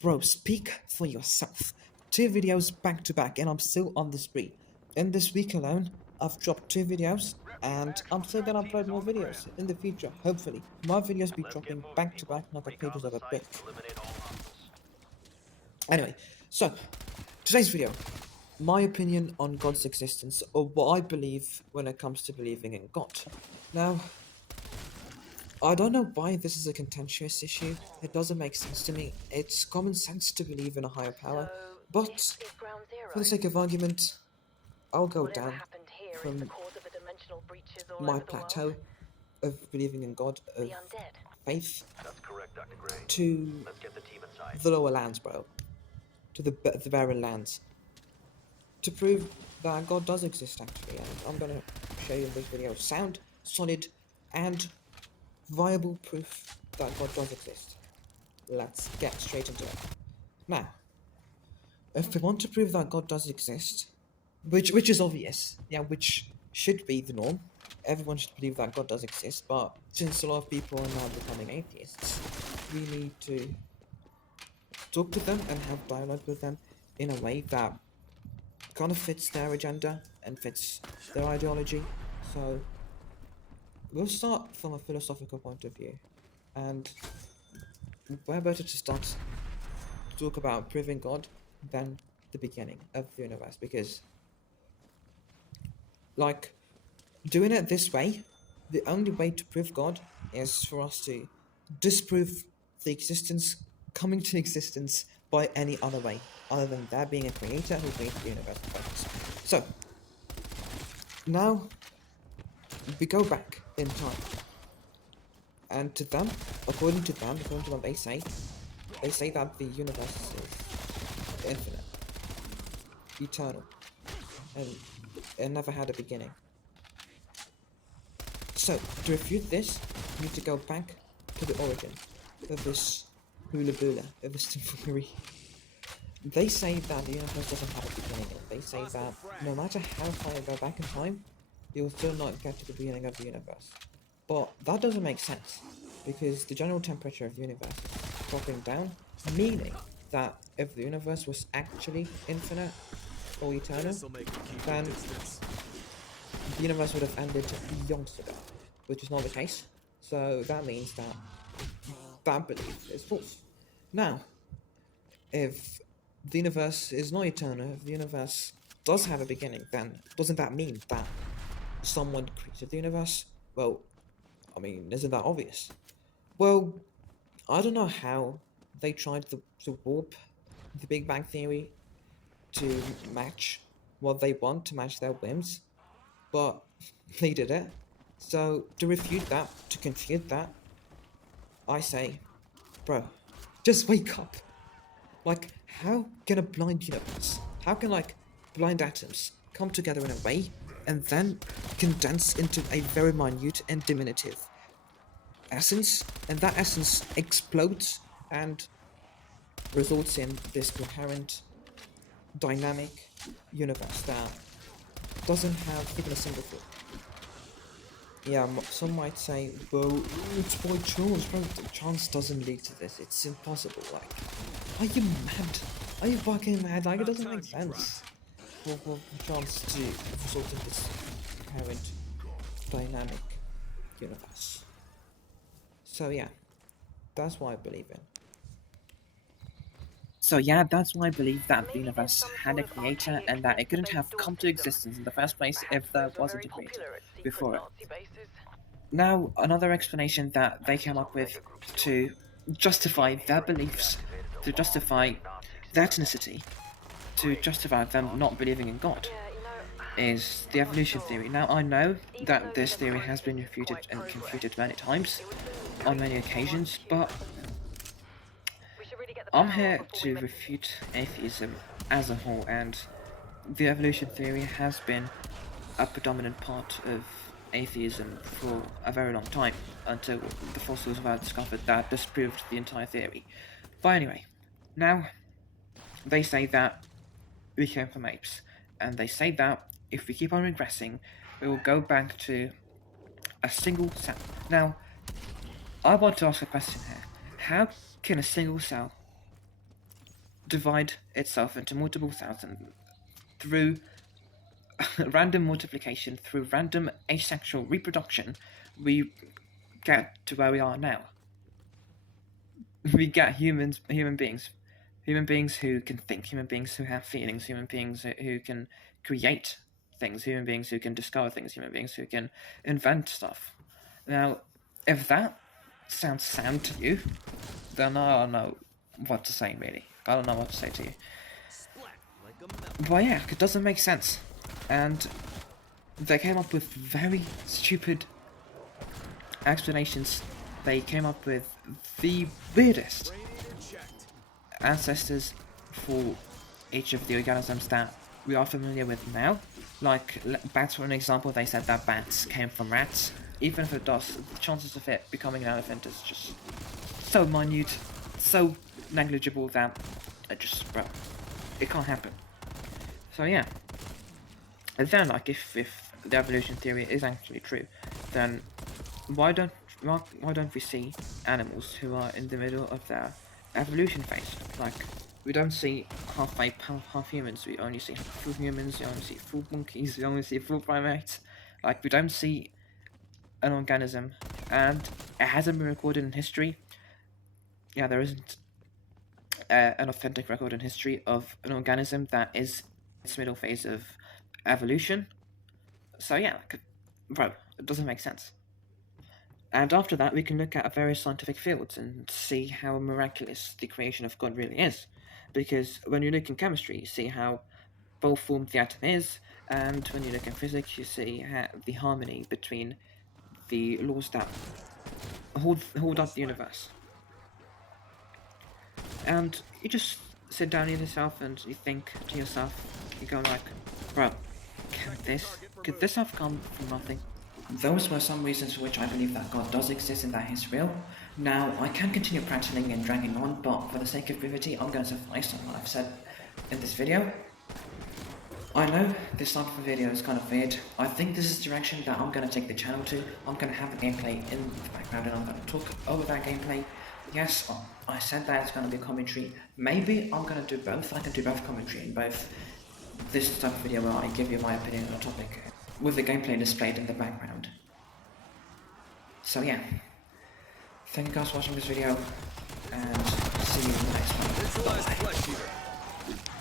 Bro, speak for yourself. 2 videos back to back, and I'm still on the spree. In this week alone, I've dropped 2 videos, and I'm still gonna upload more videos in the future, hopefully. My videos be dropping back to back, not like pages of a book. Anyway, so, today's video. My opinion on God's existence, or what I believe when it comes to believing in God. Now, I don't know why this is a contentious issue. It doesn't make sense to me. It's common sense to believe in a higher power, but for the sake of argument, I'll go down from my plateau of believing in God, of faith, to the lower lands, bro. To the barren lands. To prove that God does exist, actually, and I'm gonna show you in this video sound, solid, and viable proof that God does exist. Let's get straight into it. Now, if we want to prove that God does exist, which is obvious, yeah, which should be the norm. Everyone should believe that God does exist, but since a lot of people are now becoming atheists, we need to talk to them and have dialogue with them in a way that kind of fits their agenda and fits their ideology. So we'll start from a philosophical point of view, and where better to start to talk about proving God than the beginning of the universe, because like doing it this way, the only way to prove God is for us to disprove the existence coming to existence by any other way other than there being a creator who created the universe in the first place. So now we go back in time, and to them, according to what they say that the universe is infinite, eternal, and it never had a beginning. So, to refute this, you need to go back to the origin of this hula bula, of this tomfoolery. They say that the universe doesn't have a beginning. They say that no matter how far you go back in time, you'll still not get to the beginning of the universe. But that doesn't make sense, because the general temperature of the universe is dropping down, meaning that if the universe was actually infinite or eternal, then the universe would have ended eons ago, which is not the case. So that means that that belief is false. Now, if the universe is not eternal, if the universe does have a beginning, then doesn't that mean that someone created the universe? Well, I mean, isn't that obvious? Well, I don't know how they tried to warp the Big Bang Theory to match what they want, to match their whims, but they did it. So, to refute that, to confute that, I say, bro, just wake up. Like, how can a blind universe, how can, like, blind atoms come together in a way and then condense into a very minute and diminutive essence, and that essence explodes and results in this coherent, dynamic universe that doesn't have even a single flaw? Yeah, some might say, well, it's by chance, bro. Chance doesn't lead to this. It's impossible. Like, are you mad? Are you fucking mad? Like, it doesn't make sense for chance to result in this coherent, dynamic universe. So yeah, that's what I believe in. So yeah, that's why I believe that the universe had a creator and that it couldn't have come to existence in the first place if there wasn't a creator before it. Now, another explanation that they came up with to justify their beliefs, to justify their ethnicity, to justify them not believing in God, is the evolution theory. Now, I know that this theory has been refuted and confuted many times, on many occasions, but I'm here to refute atheism as a whole, and the evolution theory has been a predominant part of atheism for a very long time, until the fossils were discovered that disproved the entire theory. But anyway, now they say that we came from apes, and they say that if we keep on regressing, we will go back to a single cell. Now, I want to ask a question here. How can a single cell divide itself into multiple thousands through random multiplication, through random asexual reproduction, we get to where we are now. We get human beings who can think, human beings who have feelings, human beings who can create things, human beings who can discover things, human beings who can invent stuff. Now, if that sounds sound to you, then I don't know what to say, really. I don't know what to say to you. But yeah, it doesn't make sense. And they came up with very stupid explanations. They came up with the weirdest ancestors for each of the organisms that we are familiar with now. Like bats, for an example, they said that bats came from rats. Even if it does, the chances of it becoming an elephant is just so minute, so negligible that bro, it can't happen. So yeah. And then, like, if the evolution theory is actually true, then why don't we see animals who are in the middle of their evolution phase? Like, we don't see half ape, half humans. We only see full humans. We only see full monkeys. We only see full primates. Like, we don't see an organism, and it hasn't been recorded in history. Yeah, there isn't an authentic record in history of an organism that is in its middle phase of evolution. So yeah, bro, it doesn't make sense. And after that, we can look at various scientific fields and see how miraculous the creation of God really is. Because when you look in chemistry, you see how both formed the atom is, and when you look in physics, you see how the harmony between the laws that hold up the universe. And you just sit down with yourself and you think to yourself, you go like, bro, could this have come from nothing? Those were some reasons for which I believe that God does exist and that He's real. Now, I can continue prattling and dragging on, but for the sake of brevity, I'm going to suffice on what I've said in this video. I know this type of video is kind of weird. I think this is the direction that I'm going to take the channel to. I'm going to have the gameplay in the background and I'm going to talk over that gameplay. Yes, I said that it's going to be commentary. Maybe I'm going to do both. I can do both commentary and both this type of video where I give you my opinion on a topic with the gameplay displayed in the background. So yeah, thank you guys for watching this video, and see you in the next one. Bye.